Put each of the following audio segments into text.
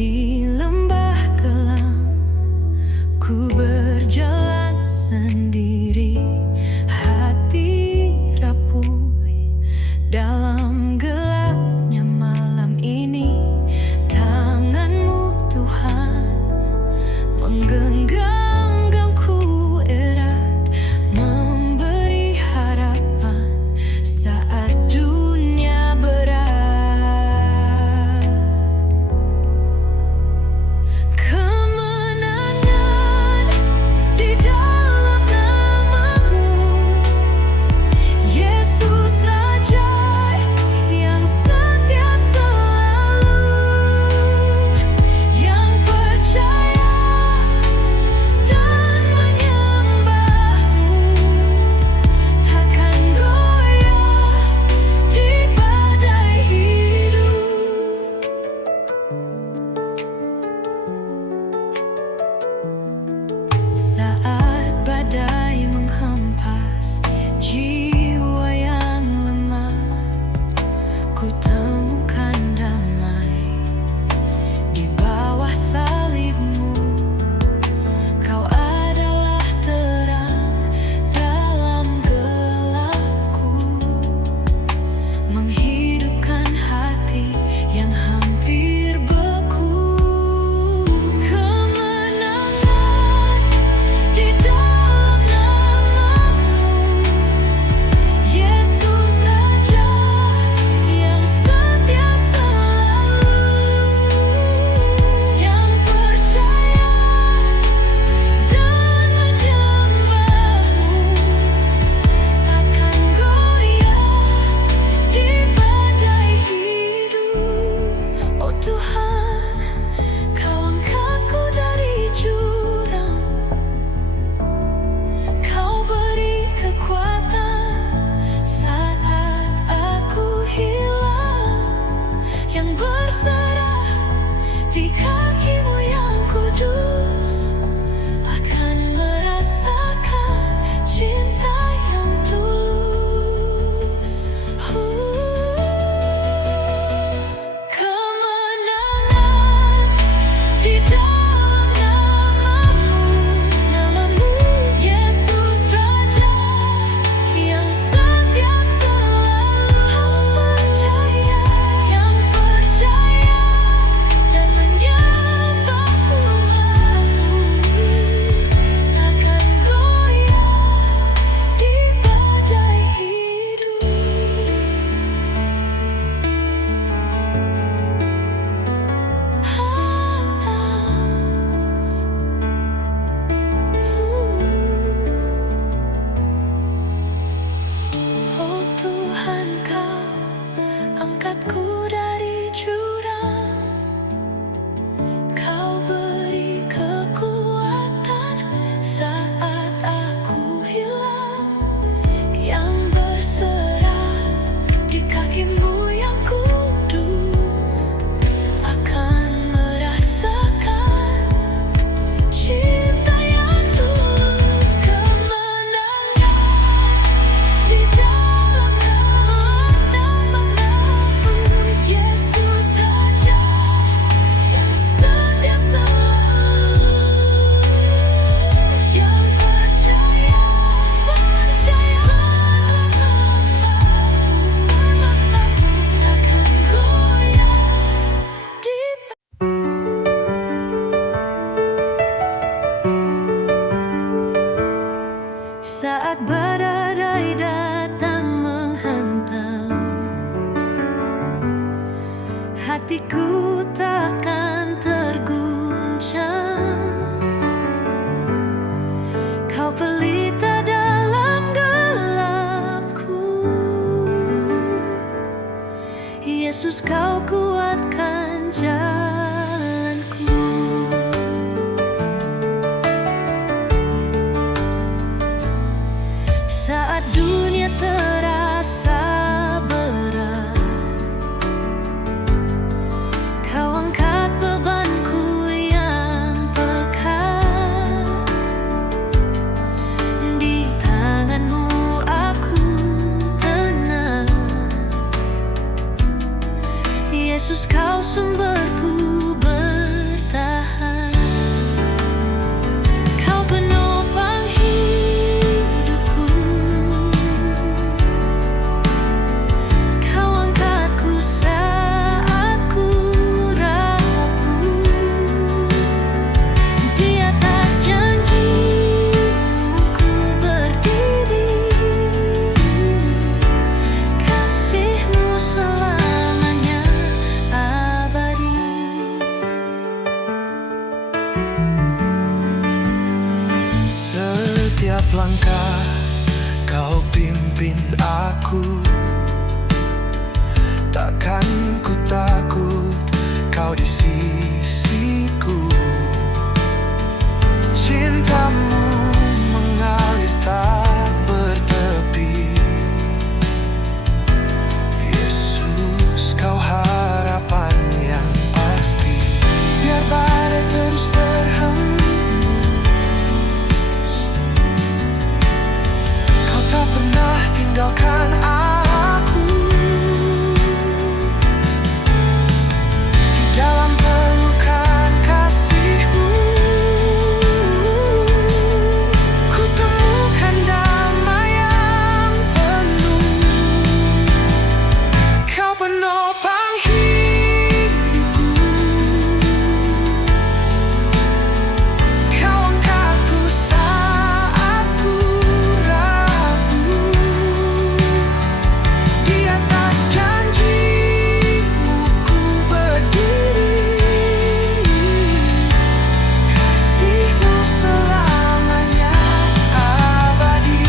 Di lembah kelam ku berjalan sendiri, hati rapuh dalam gelapnya malam ini. Tanganmu Tuhan menggenggamku erat, memberi harapan saat dunia berat. Kemenangan di dalam namamu, Yesus Raja yang setia selalu, yang percaya dan menyembahmu, takkan goyah di badai hidup. Saat badai menghempas jiwa yang lemah, ku temukan damai di bawah salibmu. Kau adalah terang dalam gelapku, menghidupkan hati yang hampir beku. Kemenangan di dalam namamu, Yesus Raja yang setia selalu, yang percaya dan menyembahmu, takkan goyah di badai hidup. Oh Tuhan, Kau angkatku dari jurang, Kau beri kekuatan saat aku hilang, yang berserah di kaki-Mu yang kudus, akan merasakan cinta yang tulus. Kemenangan di dalam namamu, Yesus Raja yang setia selalu, yang percaya dan menyembah umat-Mu, takkan goyah di badai hidup. Oh Tuhan, Kau angkatku dari jurang, Kau beri kekuatan saat aku hilang, yang berserah di kaki-Mu yang kudus, akan merasakan cinta yang tulus. Kemenangan di dalam namamu, Yesus Raja yang setia selalu, yang percaya takkan goyah di. Saat badai datang menghantam, hatiku takkan terguncang. Kau pelita dalam gelapku, Yesus, Kau kuatkan jalanku. Saat dunia terasa berat, Kau angkat bebanku yang pekat. Di tangan-Mu aku tenang, Yesus, Kau sumberku. Setiap langkah Kau pimpin aku, takkan ku takut, Kau di sisiku. Cintamu mengalir tak bertepi. Yesus, Kau harapan yang pasti. Biar badai terus berhembus, Kau tak pernah tinggalkan aku. Di dalam pelukan kasih-Mu, ku temukan damai yang penuh. Kau penopang hidupku, Kau angkatku saat ku ragu. Di atas janji-Mu ku berdiri. Kasih-Mu selamanya abadi.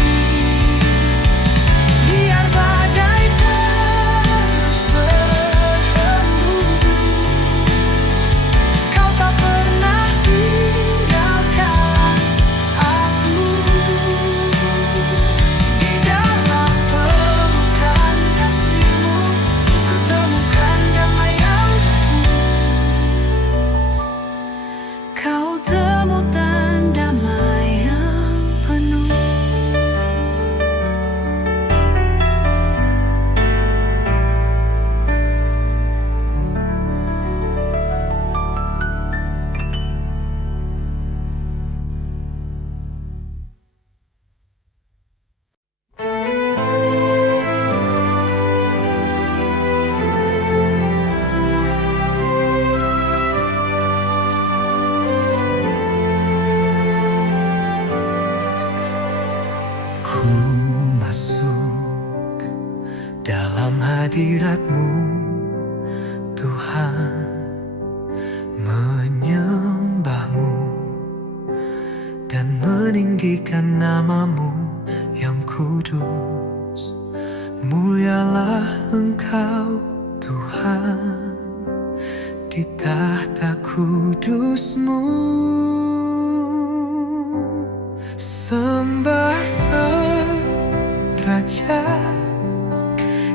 Biar badai terus berhembus, Kau tak pernah tinggalkan aku. Di dalam pelukan kasih-Mu, ku temukan damai yang penuh. Kau temukan damai yang penuh. Ku masuk dalam hadirat-Mu, Tuhan, menyembah-Mu dan meninggikan nama-Mu yang kudus. Mulialah Engkau, Tuhan, di tahta kudus-Mu. Sembah Sang Raja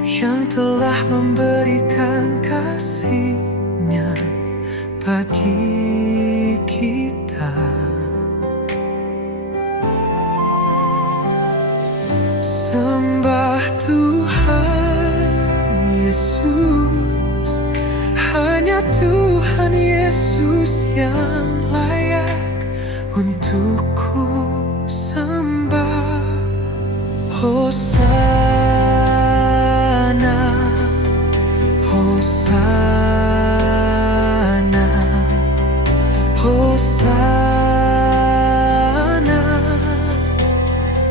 yang telah memberikan kasih-Nya bagi kita. Sembah Tuhan Yesus, hanya Tuhan Yesus yang layak untuk ku sembah. Hosana, Hosana, Hosana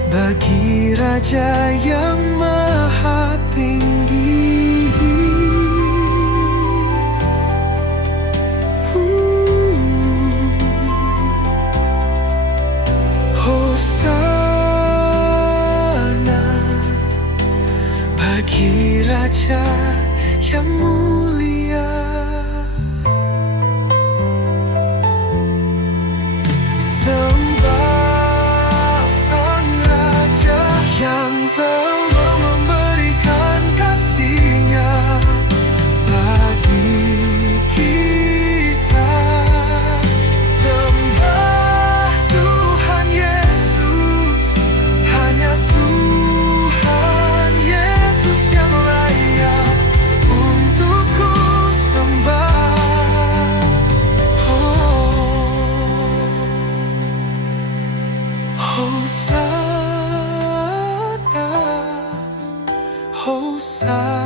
bagi Raja yang Maha Tinggi. Hosana bagi Raja yang mulia. Sembah Sang Raja yang telah memberikan kasih-Nya bagi kita. Sembah Tuhan Yesus, hanya Tuhan Yesus yang layak untuk ku sembah. Hosana, Hosana,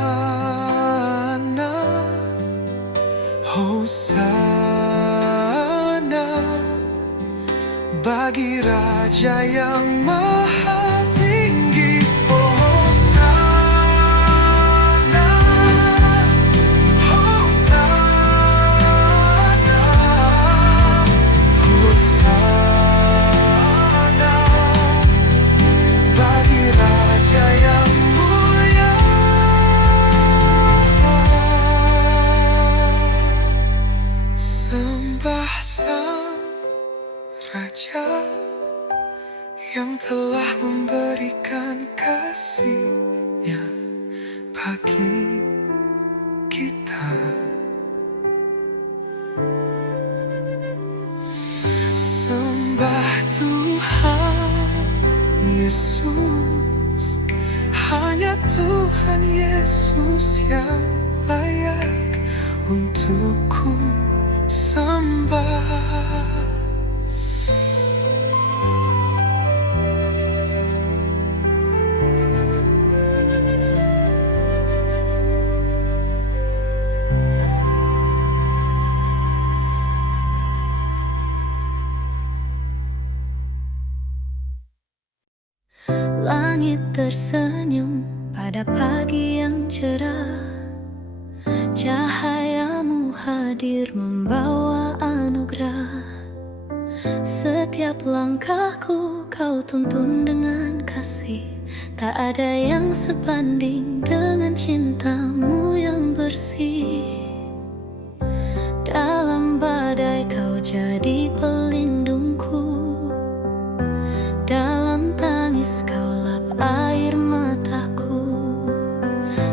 Hosana bagi Raja yang Maha Tinggi. Hosana, Hosana, Hosana Sembah Sang Raja yang telah memberikan kasih-Nya bagi kita. Sembah Tuhan Yesus, hanya Tuhan Yesus yang layak untuk ku sembah. Langit tersenyum pada pagi yang cerah. Cahayamu hadir membawa anugerah. Setiap langkahku kau tuntun dengan kasih. Tak ada yang sebanding dengan cintamu yang bersih. Dalam badai kau jadi pelindungku. Dalam tangis kau lap air mataku.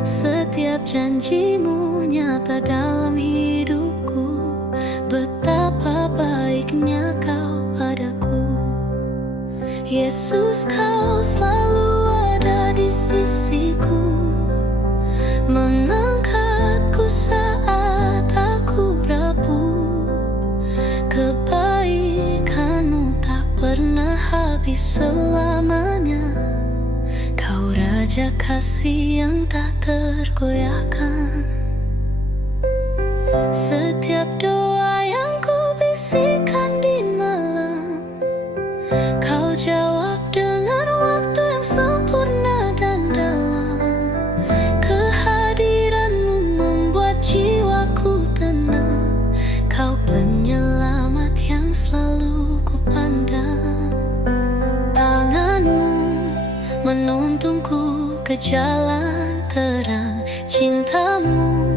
Setiap janjimu nyata dalam hidupku. Betapa baiknya kau padaku. Yesus, kau selalu ada di sisiku, mengangkatku saat aku rapuh. Kebaikanmu tak pernah habis selamanya. Kau Raja kasih yang tak tergoyahkan. Setiap doa yang ku bisikan di malam, kau jawab dengan waktu yang sempurna dan dalam. Kehadiranmu membuat jiwaku tenang. Kau penyelamat yang selalu ku pandang. Tanganmu menuntunku ke jalan terang. Cintamu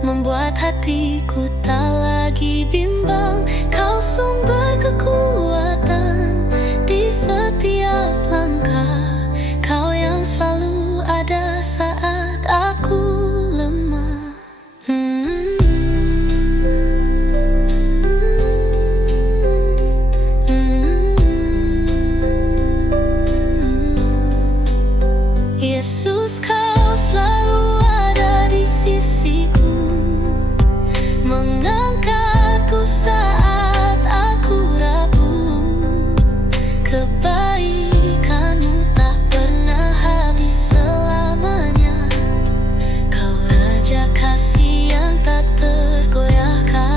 membuat hatiku tak lagi bimbang. Kau sumber kekuatan di setiap langkah. Kau yang selalu ada saat aku lemah. Yesus, kau selalu ada di sisiku, mengangkatku saat aku rapuh. Kebaikanmu tak pernah habis selamanya. Kau Raja kasih yang tak tergoyahkan.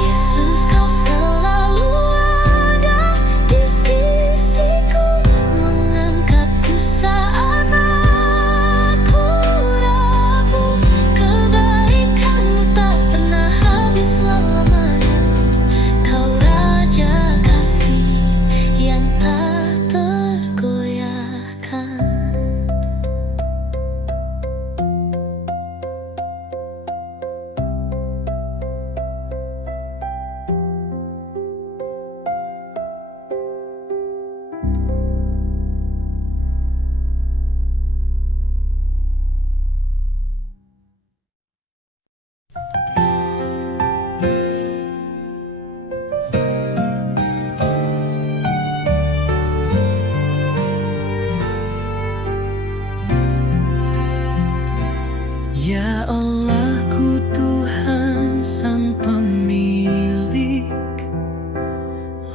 Yesus, kau selalu ada di sisiku, mengangkatku saat aku rapuh. Kebaikanmu tak pernah habis selamanya. Kau Raja kasih yang tak tergoyahkan. Ya Allahku, Tuhan Sang Pemilik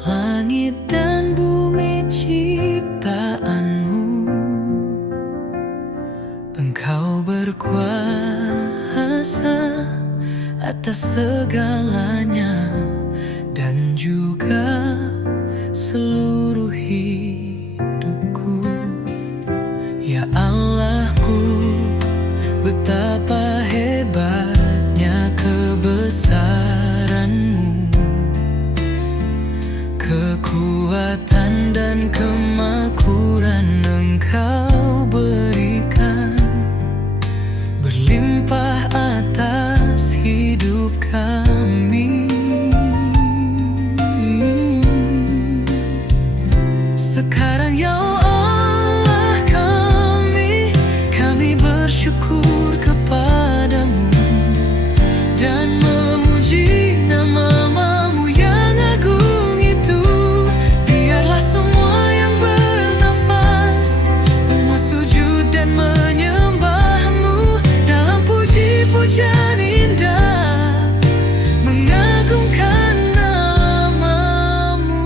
langit dan bumi ciptaanmu. Engkau berkuasa atas segalanya dan juga seluruh hidupku. Ya Allahku, betapa hebatnya kebesaranmu, kekuatan dan kemakmuran Engkau berikan, berlimpah atas hidup kami. Sekarang ya Allah kami bersyukur kepadamu dan memuji nama-Mu yang agung itu. Biarlah semua yang bernafas, semua sujud dan menyembah-Mu dalam puji-pujian indah, mengagungkan nama-Mu.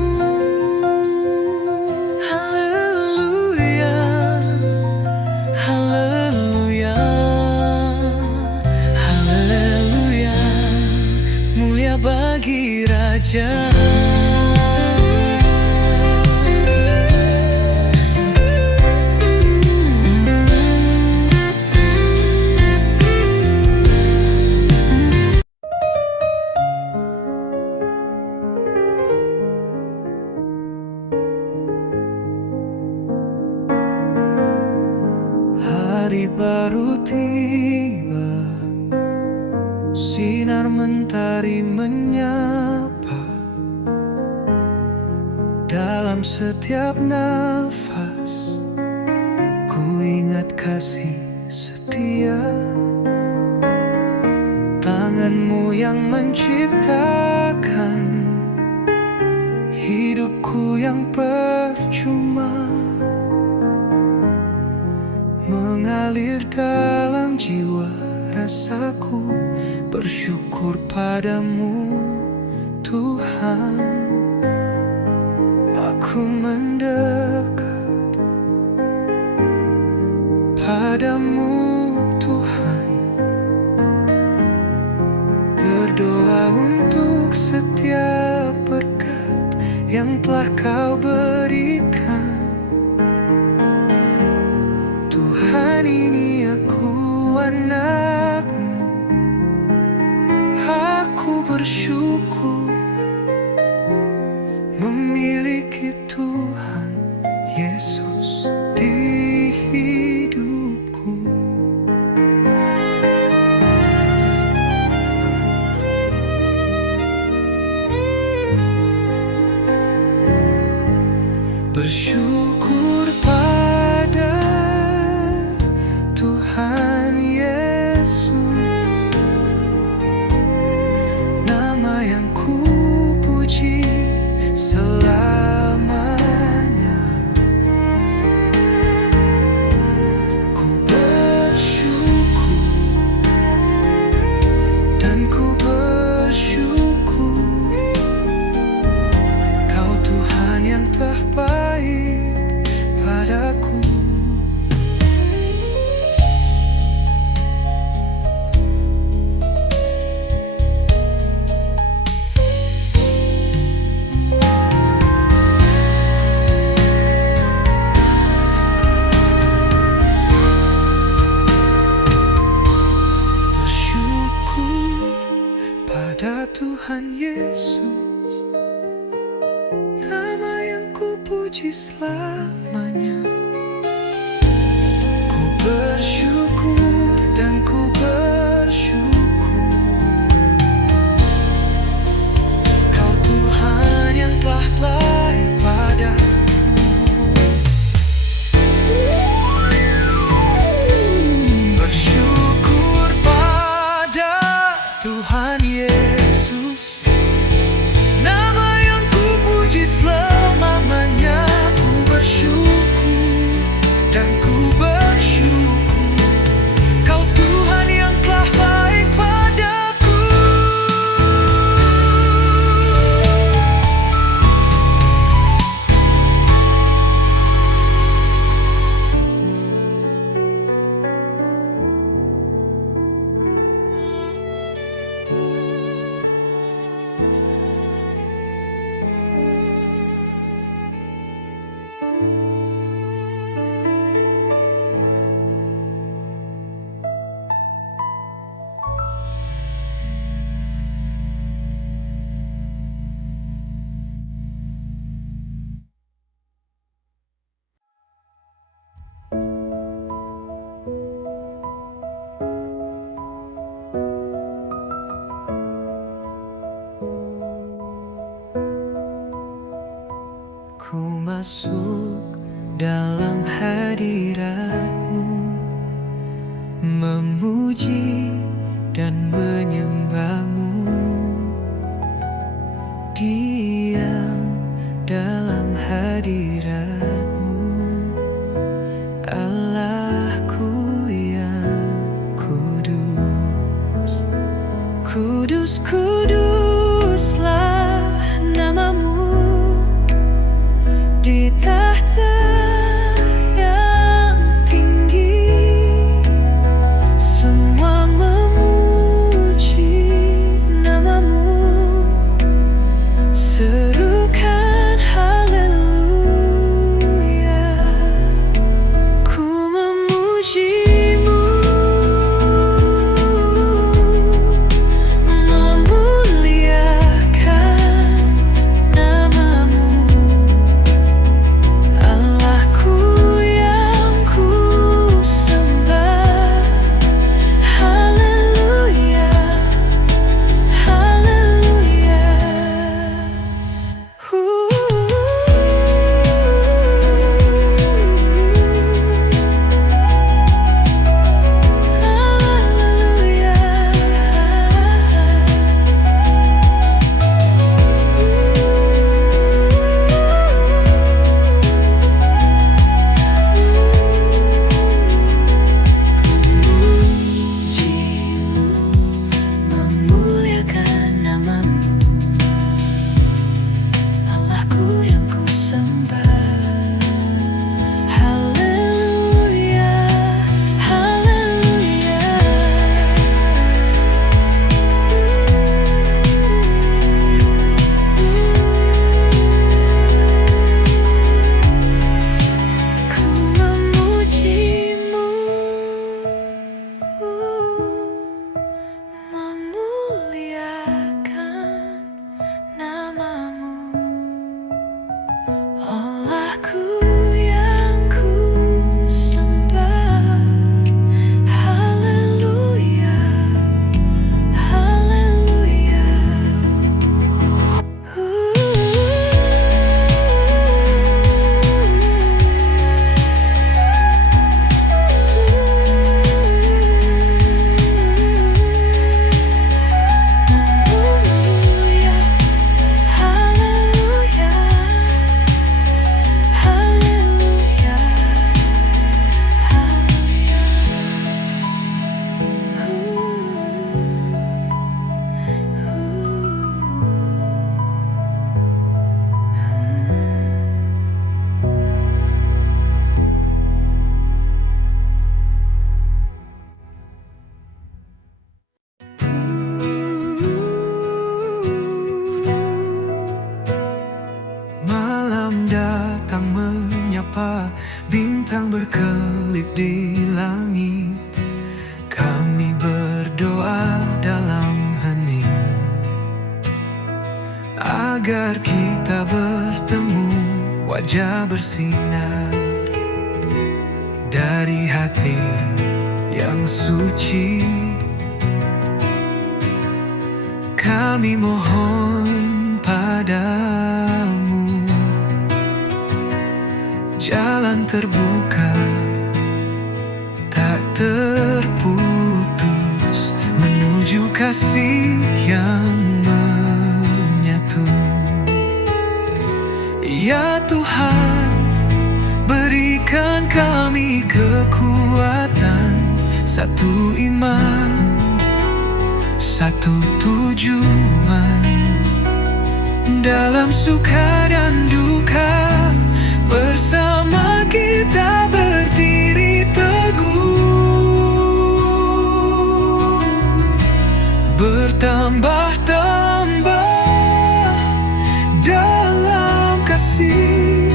Haleluya, haleluya, haleluya, mulia bagi Raja. Hari baru tiba, sinar mentari menyapa. Dalam setiap nafas, ku ingat kasih setia. Tangan-Mu yang menciptakan hidupku yang percuma, mengalir dalam jiwa rasaku, bersyukur padamu Tuhan. Aku mendekat padamu Tuhan, berdoa untuk setiap berkat yang telah Kau berikan. Tuhan, ini aku anak-Mu, aku bersyukur memiliki Tuhan Yesus di hidupku. Bersyukur pada Tuhan Yesus, nama yang ku puji selamanya. Ku bersyukur dan ku bersyukur, Kau Tuhan yang telah baik padaku. Bersyukur pada Tuhan Yesus, nama yang ku puji selamanya. Ku bersyukur dan ku bersyukur, Kau Tuhan yang telah baik padaku. Bersyukur pada Tuhan Yesus, nama yang ku puji selamanya. Ku bersyukur Ku masuk dalam hadirat-Mu, memuji dan menyembah-Mu, diam dalam hadirat-Mu, Allahku yang kudus. Kudus, kuduslah nama-Mu di tahta yang tinggi. Semua memuji nama-Mu, serukan haleluya. Ku memuji-Mu, memuliakan nama-Mu, Allahku yang ku sembah. Haleluya, haleluya. Memuji-Mu, memuliakan nama-Mu, Allahku yang ku sembah. Haleluya, haleluya. Ku memuji-Mu, memuliakan nama-Mu, Allahku yang ku sembah. Haleluya, haleluya. Haleluya, haleluya, haleluya, Malam datang menyapa, bintang berkelip di langit. Kami berdoa dalam hening, agar kita bertemu, wajah bersinar dari hati yang suci. Kami mohon padamu, jalan terbuka, tak terputus, menuju kasih yang menyatu. Ya Tuhan, berikan kami kekuatan, satu iman, satu tujuan, dalam suka dan duka, bersama kita berdiri teguh, bertambah-tambah dalam kasih,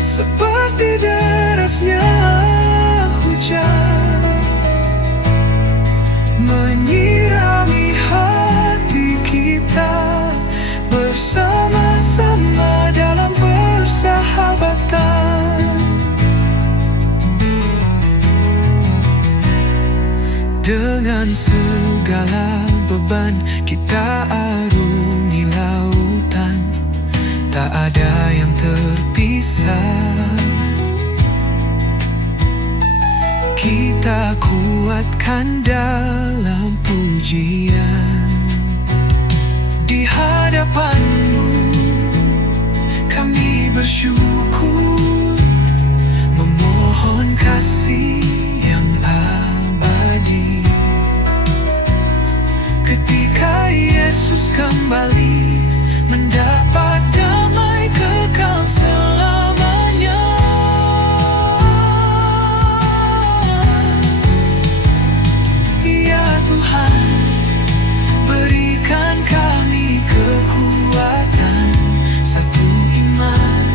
seperti derasnya hujan, menyirami hati kita, bersama-sama dalam persahabatan. Dengan segala beban kita arungi lautan, tak ada yang terpisah bisa kita kuatkan dalam pujian. Di hadapan-Mu kami bersyukur, memohon kasih yang abadi. Ketika Yesus kembali mendapat damai kekal selamanya. Ya Tuhan, berikan kami kekuatan, satu iman,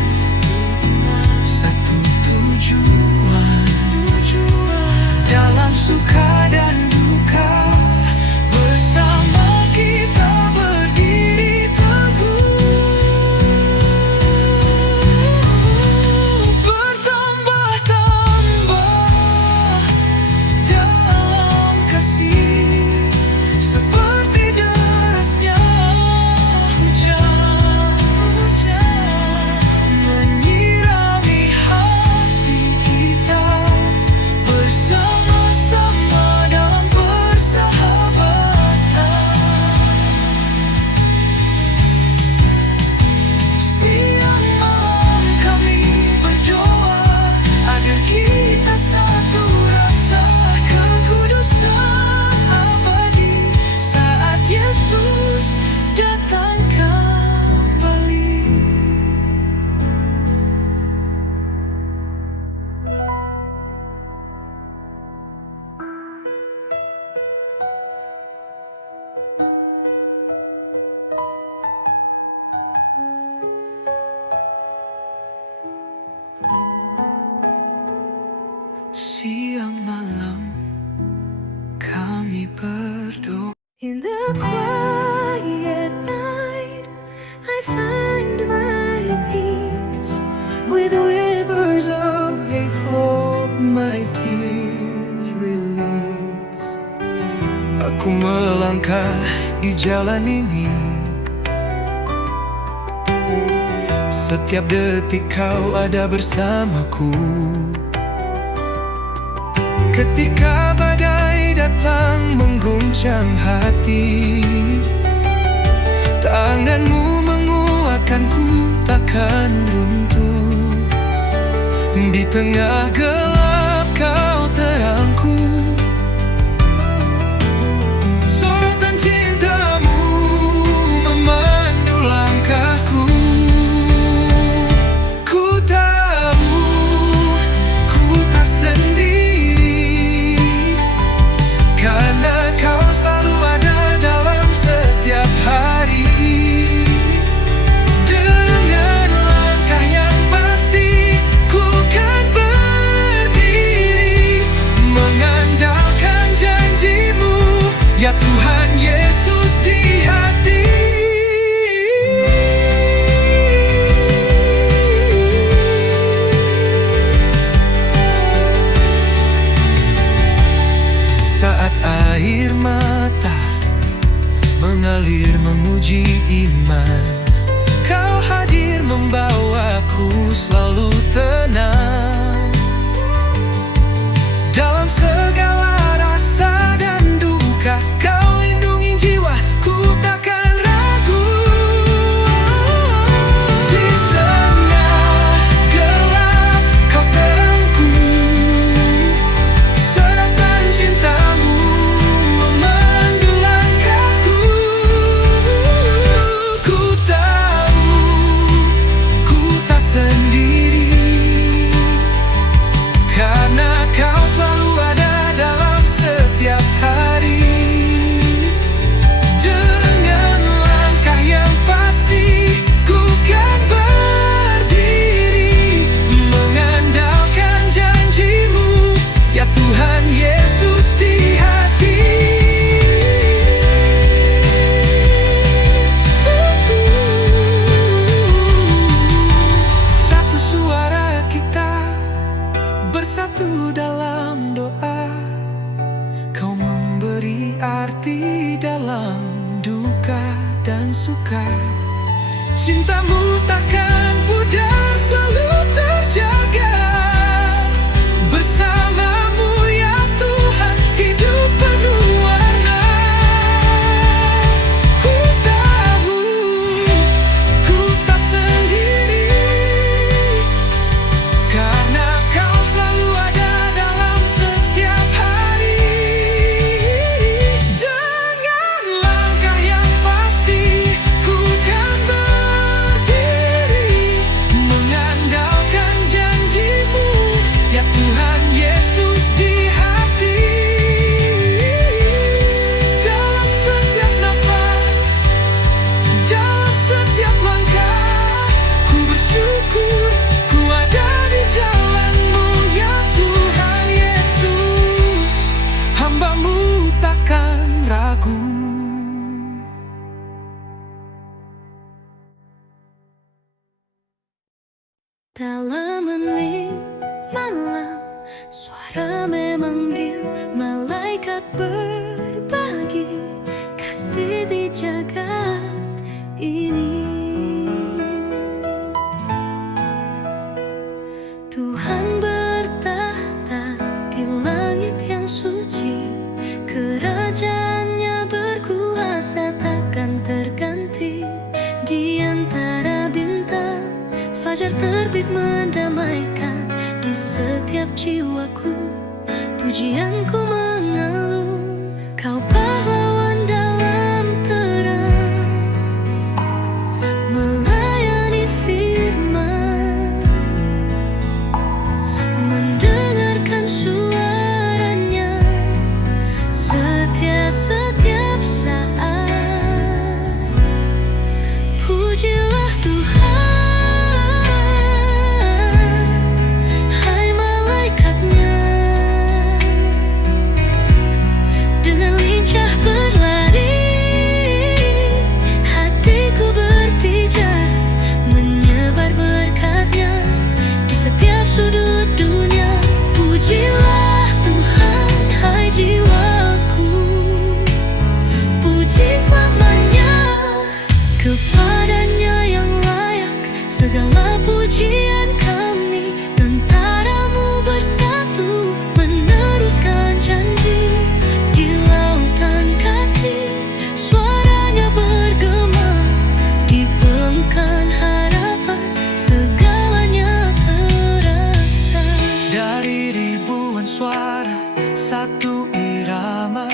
satu tujuan, dalam suka dan duka, bersama kita berdiri teguh, bertambah-tambah dalam kasih, seperti derasnya hujan, menyirami hati kita, bersama-sama dalam persahabatan. Siang malam kami berdoa agar kita satu rasa kekudusan abadi saat Yesus datang kembali. Siang malam kami berdoa. In the quiet night, I find my peace. With whispers of hate, hope my fears release. Aku melangkah di jalan ini, setiap detik Kau ada bersamaku. Ketika badai datang mengguncang hati, tangan-Mu menguatkanku, takkan runtuh. Di tengah gelap Kau terangku, sorotan cinta-Mu memandu langkahku. Ku tahu ku tak sendiri, karena Kau selalu ada dalam setiap hari. Dengan langkah yang pasti, ku kan malaikat berbagi kasih di jagat ini. Tuhan bertahta di langit yang suci, kerajaannya berkuasa takkan terganti. Di antara bintang, fajar terbit mendamaikan di setiap jiwaku. Pujianku mengalun, kau pahlawan dalam terang, melayani firman, mendengarkan suaranya setiap saat. Pujilah Tuhan, hai malaikatnya, dengan lincah berlari, hatiku berpijar, menyebar berkatnya di setiap sudut dunia. Pujilah Tuhan, hai jiwaku, puji selamanya. Kepadanya yang layak segala pujian kami. Tentaramu bersatu meneruskan janji di lautan kasih. Suaranya bergema di pelukan harapan, segalanya terasa. Dari ribuan suara, satu irama,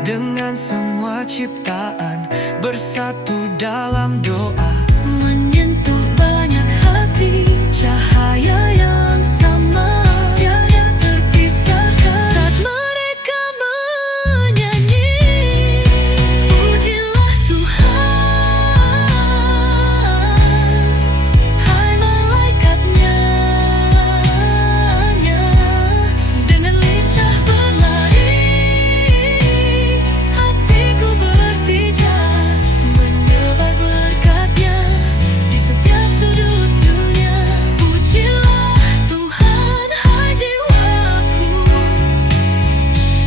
dengan semua ciptaan bersatu dalam doa, Menyentuh banyak hati, cahaya yang sama tiada terpisahkan saat mereka menyanyi. Pujilah Tuhan, hai malaikatnya, dengan lincah berlari, hatiku berpijar, menyebar berkatnya di setiap sudut dunia. Pujilah Tuhan, hai jiwaku,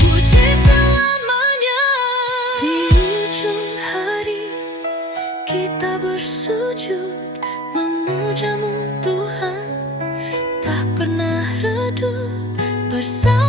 puji selamanya. Di ujung hari kita bersujud memujamu Tuhan, tak pernah redup bersama